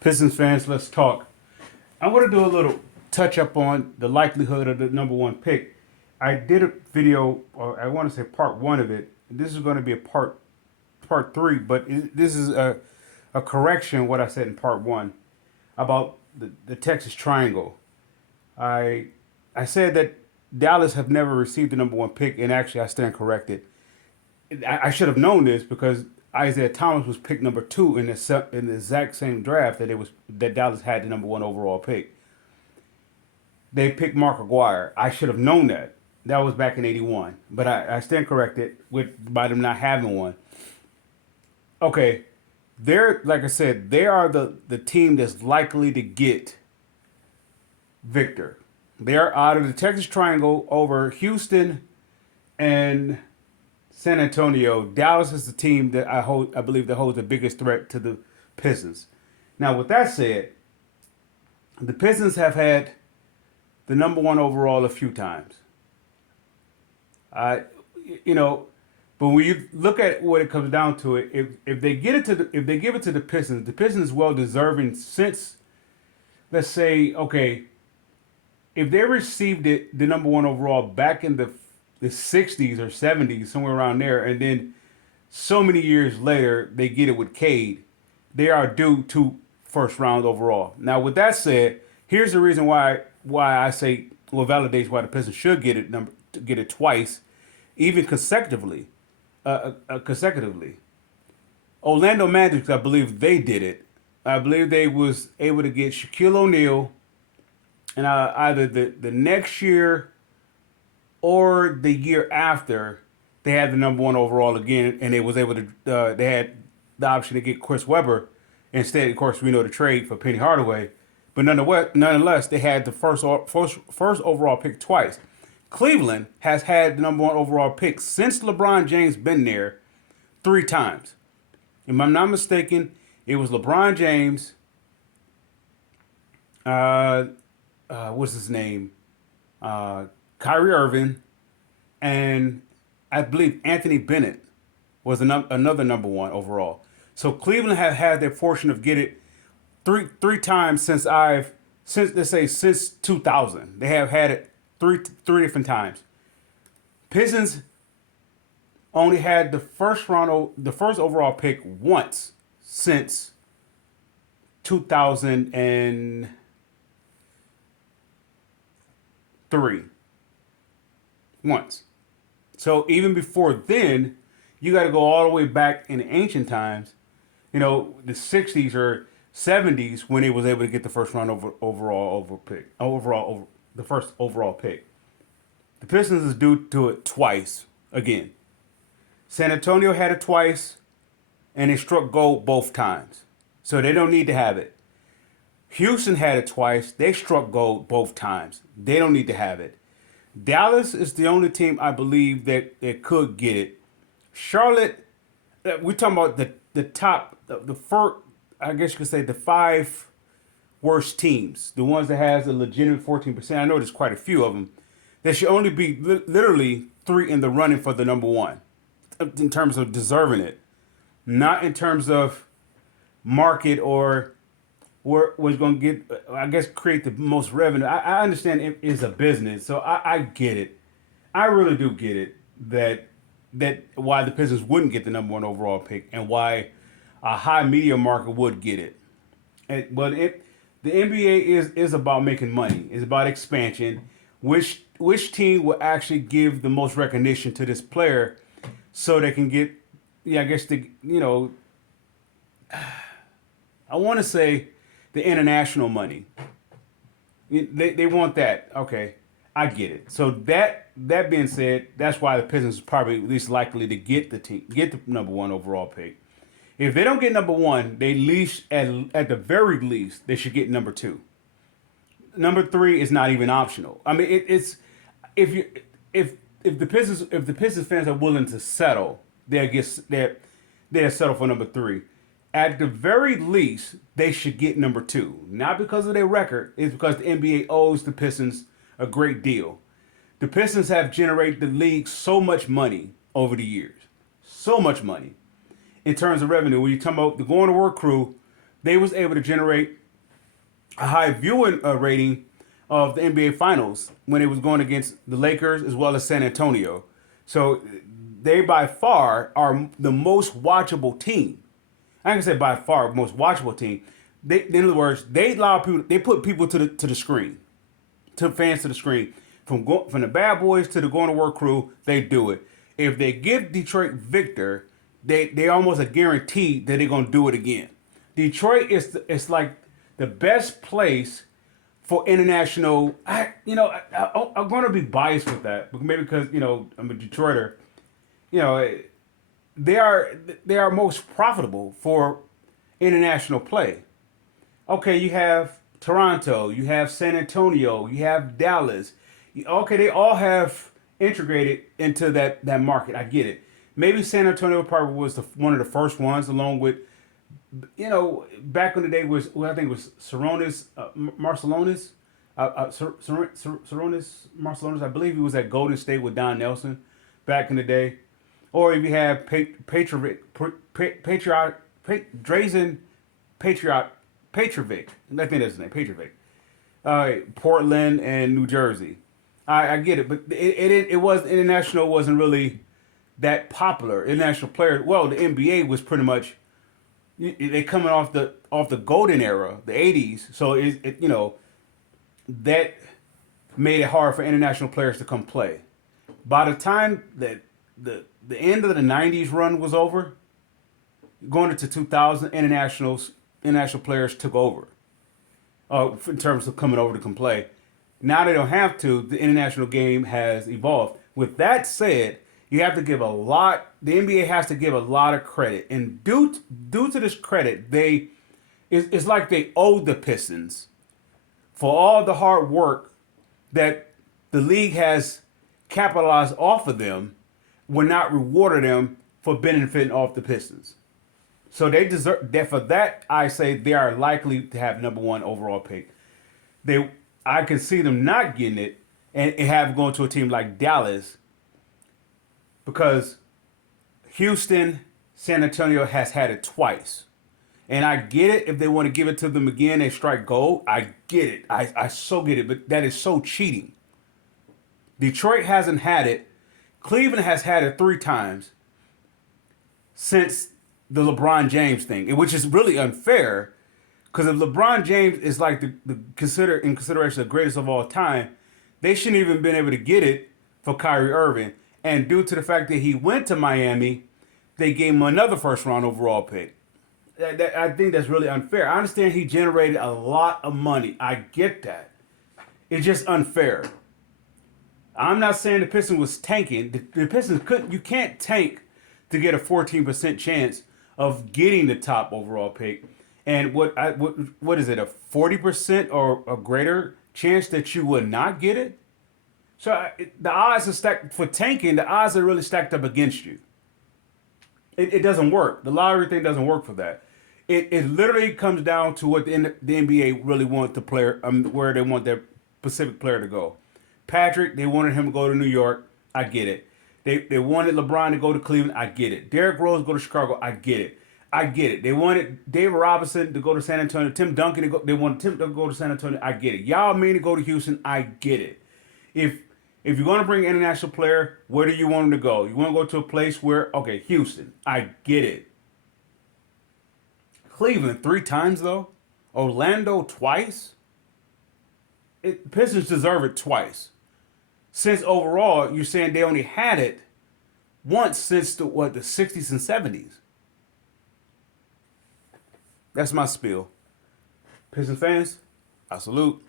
Pistons fans, let's talk. I want to do a little touch up on the likelihood of the number one pick. I did a video, or I want to say part one of it. This is going to be a part three, but this is a correction of what I said in part one about the Texas Triangle. I I said that Dallas have never received the number one pick, and actually I stand corrected. I should have known this because Isaiah Thomas was picked number two in the exact same draft that Dallas had the number one overall pick. They picked Mark Aguirre. I should have known that. That was back in '81, but I stand corrected by them not having one. Okay, they're like I said, they are the team that's likely to get Victor. They are out of the Texas Triangle over Houston and San Antonio. Dallas is the team that I believe that holds the biggest threat to the Pistons. Now, with that said, the Pistons have had the number one overall a few times. I, you know, but when you look at what it comes down to it, if they get it to if they give it to the Pistons well deserving since, let's say, okay, if they received it the number one overall back in the '60s or '70s, somewhere around there, and then so many years later they get it with Cade, they are due to first round overall. Now, with that said, here's the reason why I say what validates why the Pistons should get it twice, even consecutively. Consecutively, Orlando Magic, I believe they did it. I believe they was able to get Shaquille O'Neal, and either the next year or the year after, they had the number one overall again, and they was able to. They had the option to get Chris Webber. Instead, of course, we know the trade for Penny Hardaway, but nonetheless, they had the first overall pick twice. Cleveland has had the number one overall pick since LeBron James been there three times. If I'm not mistaken, it was LeBron James. What's his name? Kyrie Irving, and I believe Anthony Bennett was another number one overall. So Cleveland have had their fortune of get it three times since let's say since 2000. They have had it three different times. Pistons only had the first overall pick once since 2003. Once. So even before then, you got to go all the way back in ancient times, the '60s or '70s when they was able to get the first round the first overall pick. The Pistons is due to it twice again. San Antonio had it twice, and they struck gold both times, so they don't need to have it. Houston had it twice. They struck gold both times. They don't need to have it. Dallas is the only team I believe that could get it. Charlotte, we're talking about the top, the first, I guess you could say the five worst teams, the ones that has a legitimate 14%. I know there's quite a few of them. There should only be literally three in the running for the number one in terms of deserving it, not in terms of market or was going to get, I guess, create the most revenue. I understand it is a business, so I get it. I really do get it that why the Pistons wouldn't get the number one overall pick and why a high media market would get it. But the NBA is about making money. It's about expansion. Which team will actually give the most recognition to this player so they can get, I guess I want to say the international money. They want that. Okay, I get it. So that being said, that's why the Pistons are probably least likely to get the number one overall pick. If they don't get number one, they least at the very least they should get number two. Number three is not even optional. I mean, it's if you if the Pistons fans are willing to settle, they'll settle for number three. At the very least, they should get number two. Not because of their record, it's because the NBA owes the Pistons a great deal. The Pistons have generated the league so much money over the years. So much money in terms of revenue. When you talk about the going to work crew, they was able to generate a high viewing rating of the NBA Finals when it was going against the Lakers as well as San Antonio. So they by far are the most watchable team. I can say by far most watchable team. They, in other words, they allow people. They put people to the screen, to fans to the screen. From the Bad Boys to the Going to Work crew, they do it. If they give Detroit Victor, they almost a guarantee that they're gonna do it again. Detroit is it's like the best place for international. I'm going to be biased with that, but maybe because I'm a Detroiter. You know, they are most profitable for international play. Okay, you have Toronto, you have San Antonio, you have Dallas. Okay, they all have integrated into that market. I get it. Maybe San Antonio probably was one of the first ones, along with back in the day was I think it was Sarunas Marcelonis, Sarunas Marcelonis. I believe he was at Golden State with Don Nelson back in the day. Or if you have Drazen Petrovic, I think that's his name, Petrovic. Portland and New Jersey. I get it, but it was international wasn't really that popular. International players. Well, the NBA was pretty much they coming off the golden era, the '80s. So that made it hard for international players to come play. By the time that the end of the '90s run was over, going into 2000, international players took over in terms of coming over to come play. Now they don't have to. The international game has evolved. With that said, you have to give a lot. The NBA has to give a lot of credit, and due to this credit, it's like they owe the Pistons for all the hard work that the league has capitalized off of them. Will not rewarded them for benefiting off the Pistons. So they deserve that. For that, I say they are likely to have number one overall pick. I can see them not getting it and have going to a team like Dallas because Houston, San Antonio has had it twice. And I get it if they want to give it to them again, they strike gold. I get it. I so get it, but that is so cheating. Detroit hasn't had it. Cleveland has had it 3 times since the LeBron James thing, which is really unfair. Because if LeBron James is like the consideration the greatest of all time, they shouldn't even been able to get it for Kyrie Irving. And due to the fact that he went to Miami, they gave him another first round overall pick. I think that's really unfair. I understand he generated a lot of money. I get that. It's just unfair. I'm not saying the Pistons was tanking. The Pistons couldn't. You can't tank to get a 14% chance of getting the top overall pick. And what is it, a 40% or a greater chance that you would not get it? So the odds are stacked for tanking. The odds are really stacked up against you. It doesn't work. The lottery thing doesn't work for that. It literally comes down to what the NBA really want the player, where they want their specific player to go. Patrick, they wanted him to go to New York. I get it. They wanted LeBron to go to Cleveland. I get it. Derrick Rose go to Chicago. I get it. I get it. They wanted David Robinson to go to San Antonio. Tim Duncan they wanted Tim to go to San Antonio. I get it. Yao Ming to go to Houston. I get it. If you're going to bring an international player, where do you want him to go? You want to go to a place where, okay, Houston. I get it. Cleveland 3 times though. Orlando twice. Pistons deserve it twice. Since overall, you're saying they only had it once since the 60s and 70s. That's my spiel. Pistons fans, I salute.